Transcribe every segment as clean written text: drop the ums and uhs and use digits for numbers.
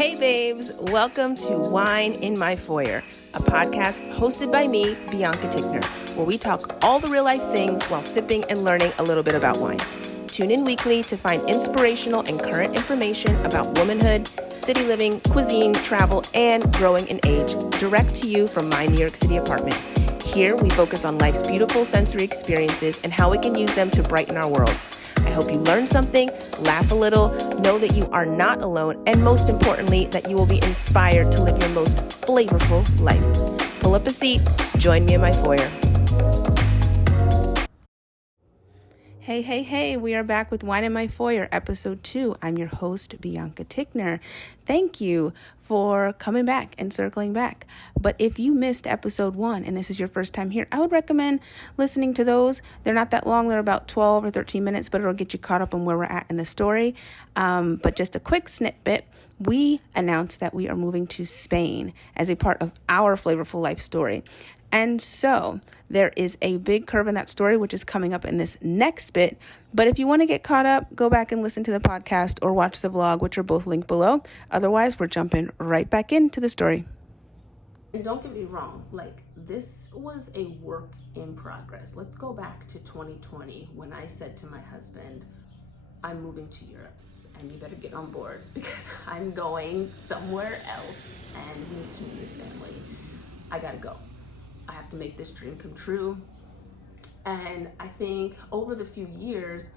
Hey babes, welcome to Wine in My Foyer, a podcast hosted by me, Bianca, where we talk all the real life things while sipping and learning a little bit about wine. Tune in weekly to find inspirational and current information about womanhood, city living, cuisine, travel, and growing in age, direct to you from my New York City apartment. Here we focus on life's beautiful sensory experiences and how we can use them to brighten our worlds. I hope you learn something, laugh a little, know that you are not alone, and most importantly, that you will be inspired to live your most flavorful life. Pull up a seat, join me in my foyer. Hey, we are back with Wine in My Foyer, episode 2. I'm your host, Bianca Tickner. Thank you for coming back and circling back. But if you missed episode 1 and this is your first time here, I would recommend listening to those. They're not that long. They're about 12 or 13 minutes, but it'll get you caught up on where we're at in the story. But just a quick snippet. We announced that we are moving to Spain as a part of our flavorful life story. And so there is a big curve in that story, which is coming up in this next bit. But if you want to get caught up, go back and listen to the podcast or watch the vlog, which are both linked below. Otherwise, we're jumping right back into the story. And don't get me wrong, this was a work in progress. Let's go back to 2020 when I said to my husband, I'm moving to Europe and you better get on board because I'm going somewhere else and we need to meet his family. I gotta go. I have to make this dream come true. And I think over the few years,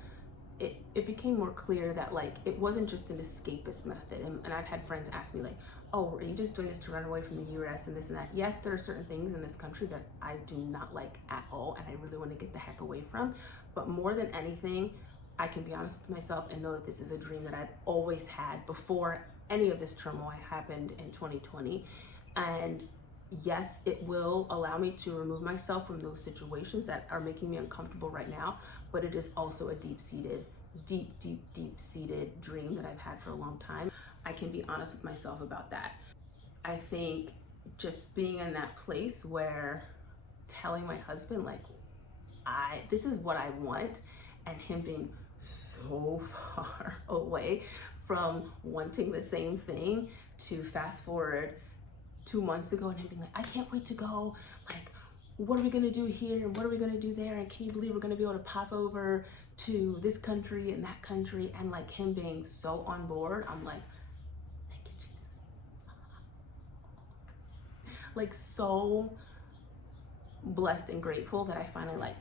it became more clear that it wasn't just an escapist method. And I've had friends ask me oh, are you just doing this to run away from the US and this and that? Yes, there are certain things in this country that I do not like at all and I really want to get the heck away from. But more than anything, I can be honest with myself and know that this is a dream that I've always had before any of this turmoil happened in 2020. And yes, it will allow me to remove myself from those situations that are making me uncomfortable right now, but it is also a deep-seated dream that I've had for a long time. I can be honest with myself about that. I think just being in that place where telling my husband, this is what I want, and him being so far away from wanting the same thing, to fast forward 2 months ago and him being I can't wait to go, what are we gonna do here and what are we gonna do there, and can you believe we're gonna be able to pop over to this country and that country, and him being so on board. I'm thank you, Jesus. So blessed and grateful that I finally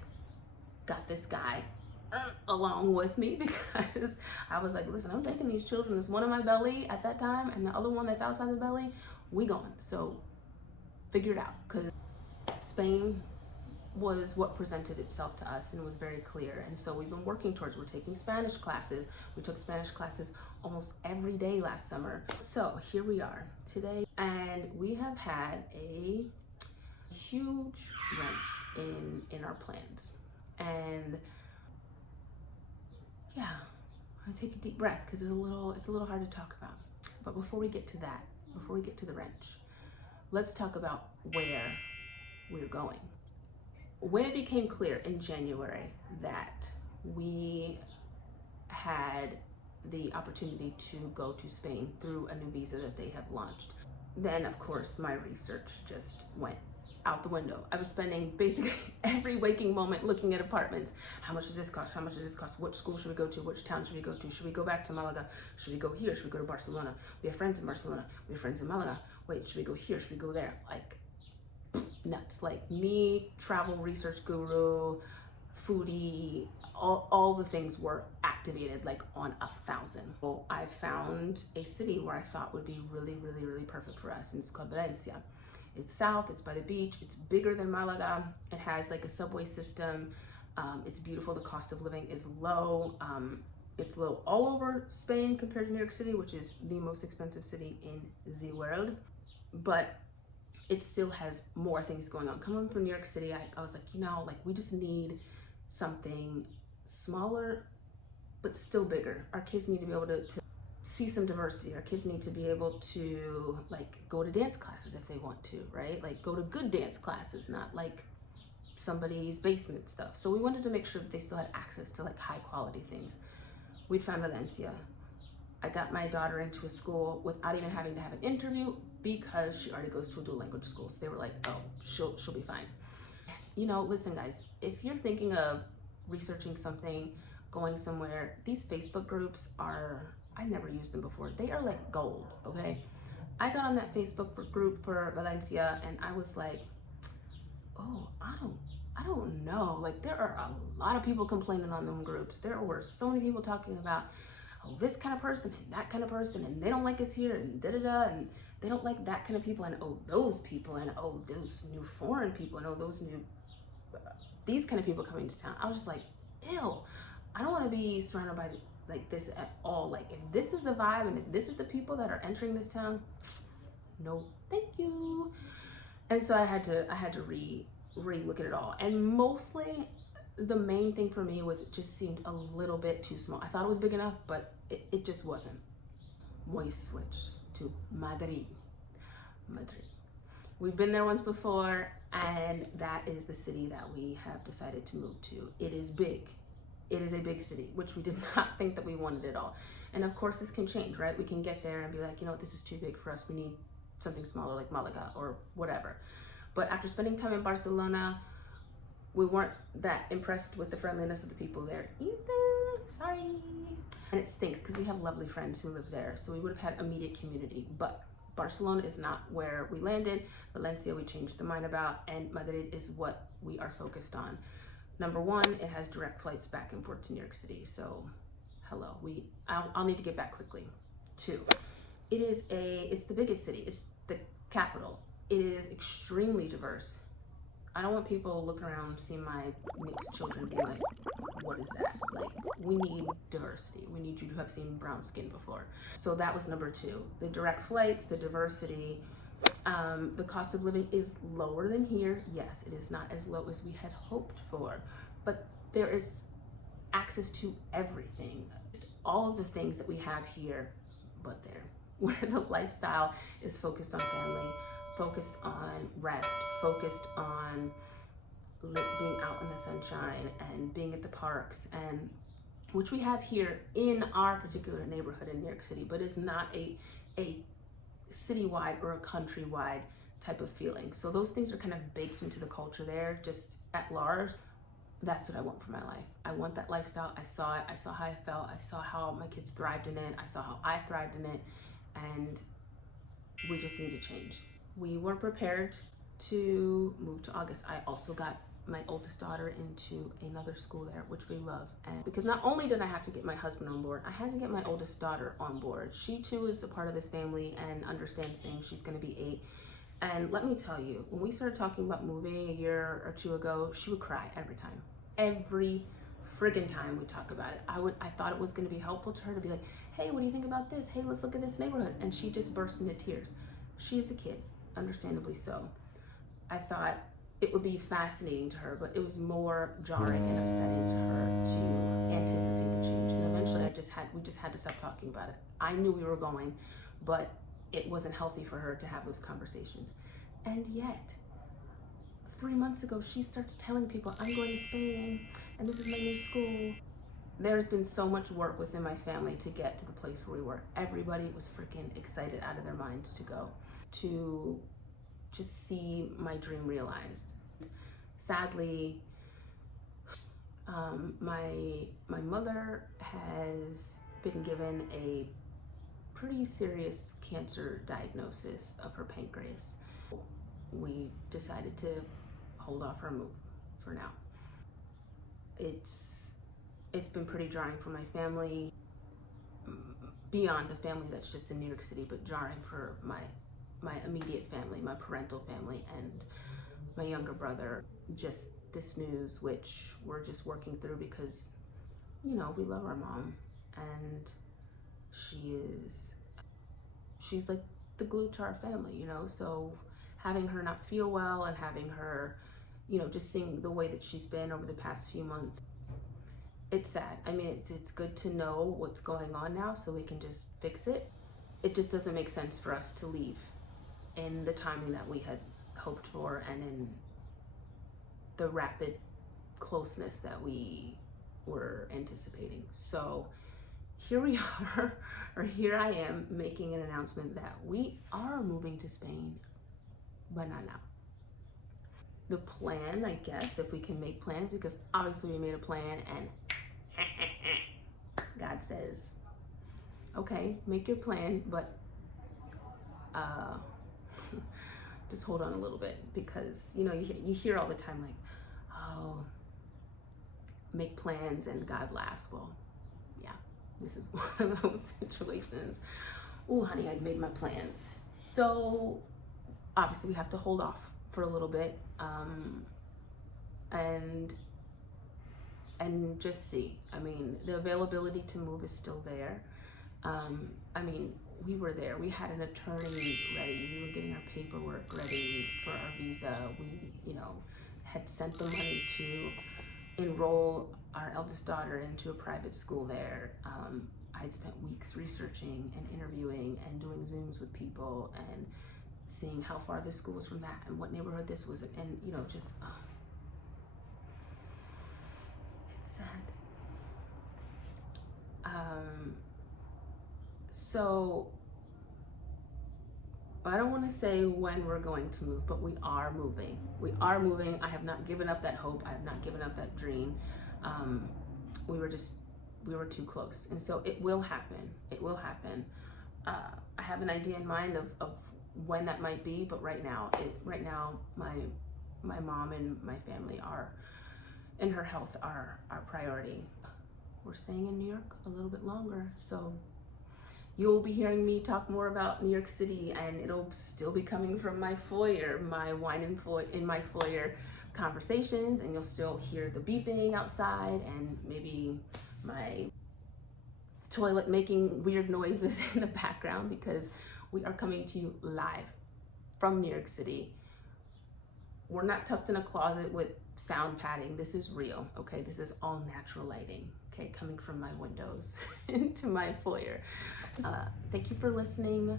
got this guy along with me, because I was listen, I'm making these children. There's one in my belly at that time and the other one that's outside the belly. We going. So figure it out, because Spain was what presented itself to us and it was very clear. And so we've been working towards, we're taking Spanish classes. We took Spanish classes almost every day last summer. So here we are today, and we have had a huge wrench in our plans. And yeah, I'm gonna take a deep breath because it's a little hard to talk about. But before we get to that, before we get to the wrench, let's talk about where we're going. When it became clear in January that we had the opportunity to go to Spain through a new visa that they have launched, then of course my research just went out the window. I was spending basically every waking moment looking at apartments. How much does this cost? How much does this cost? Which school should we go to? Which town should we go to? Should we go back to Malaga? Should we go here? Should we go to Barcelona? We have friends in Barcelona. We have friends in Malaga. Wait, should we go here? Should we go there? Nuts. Me, travel research guru, foodie, all the things were activated on 1,000. Well, I found a city where I thought would be really, really, really perfect for us, and it's called Valencia. It's south, it's by the beach, it's bigger than Malaga, it has a subway system, it's beautiful, the cost of living is low. It's low all over Spain compared to New York City, which is the most expensive city in the world, but it still has more things going on. Coming from New York City, I was we just need something smaller, but still bigger. Our kids need to be able to see some diversity. Our kids need to be able to go to dance classes if they want to, right? Go to good dance classes, not somebody's basement stuff. So we wanted to make sure that they still had access to high quality things. We found Valencia. I got my daughter into a school without even having to have an interview because she already goes to a dual language school. So they were like, oh, she'll be fine. You know, listen guys, if you're thinking of researching something, going somewhere, these Facebook groups are, I never used them before. They are like gold, okay? I got on that Facebook group for Valencia and I was like, oh, I don't know. Like there are a lot of people complaining on them groups. There were so many people talking about, oh, this kind of person and that kind of person, and they don't like us here, and da-da-da, and they don't like that kind of people, and oh, those people, and oh, those new foreign people, and oh, those new, these kind of people coming to town. I was just like, ew, I don't want to be surrounded by like this at all. Like if this is the vibe and if this is the people that are entering this town, no, thank you. And so I had to re-look at it all. And mostly the main thing for me was it just seemed a little bit too small. I thought it was big enough, but it just wasn't. We switched to Madrid. We've been there once before, and that is the city that we have decided to move to. It is big. It is a big city, which we did not think that we wanted at all. And of course this can change, right? We can get there and be like, you know what, this is too big for us. We need something smaller like Malaga or whatever. But after spending time in Barcelona, we weren't that impressed with the friendliness of the people there either. Sorry. And it stinks because we have lovely friends who live there, so we would have had immediate community. But Barcelona is not where we landed. Valencia we changed the mind about, and Madrid is what we are focused on. Number one, it has direct flights back and forth to New York City. So hello, I'll need to get back quickly. Two, it's the biggest city. It's the capital. It is extremely diverse. I don't want people looking around seeing my mixed children being like, what is that? Like, we need diversity. We need you to have seen brown skin before. So that was number two. The direct flights, the diversity, the cost of living is lower than here. Yes, it is not as low as we had hoped for, but there is access to everything. Just all of the things that we have here, but there, where the lifestyle is focused on family, focused on rest, focused on being out in the sunshine and being at the parks, and which we have here in our particular neighborhood in New York City, but it's not a citywide or a countrywide type of feeling. So those things are kind of baked into the culture there, just at large. That's what I want for my life. I want that lifestyle. I saw it. I saw how I felt. I saw how my kids thrived in it. I saw how I thrived in it. And we just need to change. We weren't prepared to move to August. I also got my oldest daughter into another school there, which we love. And because not only did I have to get my husband on board, I had to get my oldest daughter on board. She too is a part of this family and understands things. She's gonna be 8. And let me tell you, when we started talking about moving a year or 2 ago, she would cry every time. Every friggin' time we talk about it. I thought it was gonna be helpful to her to be like, hey, what do you think about this? Hey, let's look at this neighborhood. And she just burst into tears. She is a kid, understandably so. I thought it would be fascinating to her, but it was more jarring and upsetting to her to anticipate the change. And eventually we just had to stop talking about it. I knew we were going, but it wasn't healthy for her to have those conversations. And yet, 3 months ago, she starts telling people, I'm going to Spain, and this is my new school. There's been so much work within my family to get to the place where we were. Everybody was freaking excited out of their minds to go, to just see my dream realized. Sadly, my mother has been given a pretty serious cancer diagnosis of her pancreas. We decided to hold off our move for now. It's been pretty jarring for my family, beyond the family that's just in New York City, but jarring for my immediate family, my parental family, and my younger brother. Just this news, which we're just working through because, you know, we love our mom, and she's like the glue to our family, you know. So having her not feel well and having her, you know, just seeing the way that she's been over the past few months, it's sad. I mean, it's good to know what's going on now so we can just fix it. It just doesn't make sense for us to leave in the timing that we had hoped for and in the rapid closeness that we were anticipating. So here we are, or here I am making an announcement that we are moving to Spain, but not now. The plan, I guess, if we can make plans, because obviously we made a plan and God says, okay, make your plan, but just hold on a little bit, because you know, you hear all the time like, oh, make plans and God laughs. Well, yeah, this is one of those situations. Oh, honey, I'd made my plans. So obviously we have to hold off for a little bit, and just see. I mean, the availability to move is still there. I mean, we were there. We had an attorney ready. We were getting our paperwork ready for our visa. We, you know, had sent the money to enroll our eldest daughter into a private school there. I'd spent weeks researching and interviewing and doing Zooms with people and seeing how far this school was from that and what neighborhood this was in, and you know, just it's sad. So I don't want to say when we're going to move, but we are moving. We are moving. I have not given up that hope. I have not given up that dream. We were too close, and so it will happen. It will happen. I have an idea in mind of when that might be, but right now, my mom and my family and her health are our priority. We're staying in New York a little bit longer, so you'll be hearing me talk more about New York City, and it'll still be coming from my foyer, my wine in my foyer conversations, and you'll still hear the beeping outside and maybe my toilet making weird noises in the background, because we are coming to you live from New York City. We're not tucked in a closet with sound padding. This is real, okay? This is all natural lighting, okay? Coming from my windows into my foyer. Thank you for listening,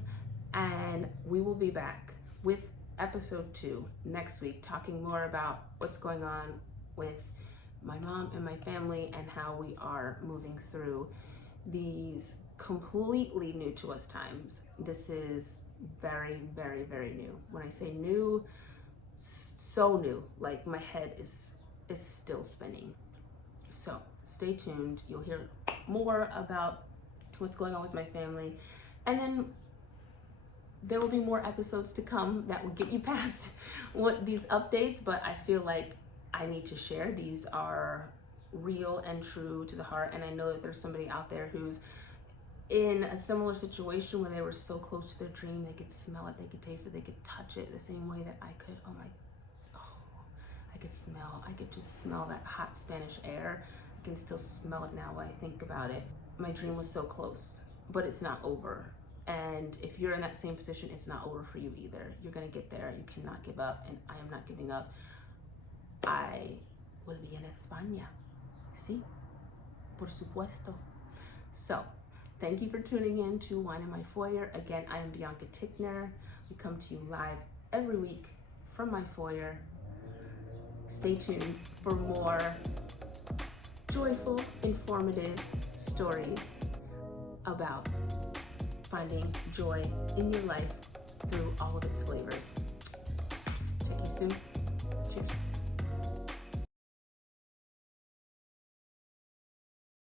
and we will be back with episode 2 next week, talking more about what's going on with my mom and my family and how we are moving through these completely new to us times. This is very, very, very new. When I say new, so new, like my head is still spinning. So stay tuned. You'll hear more about what's going on with my family, and then there will be more episodes to come that will get you past these updates, but I feel like I need to share. These are real and true to the heart, and I know that there's somebody out there who's in a similar situation where they were so close to their dream. They could smell it, they could taste it, they could touch it the same way that I could. I could just smell that hot Spanish air. I can still smell it now when I think about it. My dream was so close, but it's not over. And if you're in that same position, it's not over for you either. You're gonna get there. You cannot give up, and I am not giving up. I will be in España. Sí, por supuesto. So, thank you for tuning in to Wine in My Foyer. Again, I am Bianca Tickner. We come to you live every week from my foyer. Stay tuned for more joyful, informative stories about finding joy in your life through all of its flavors. Check you soon. Cheers.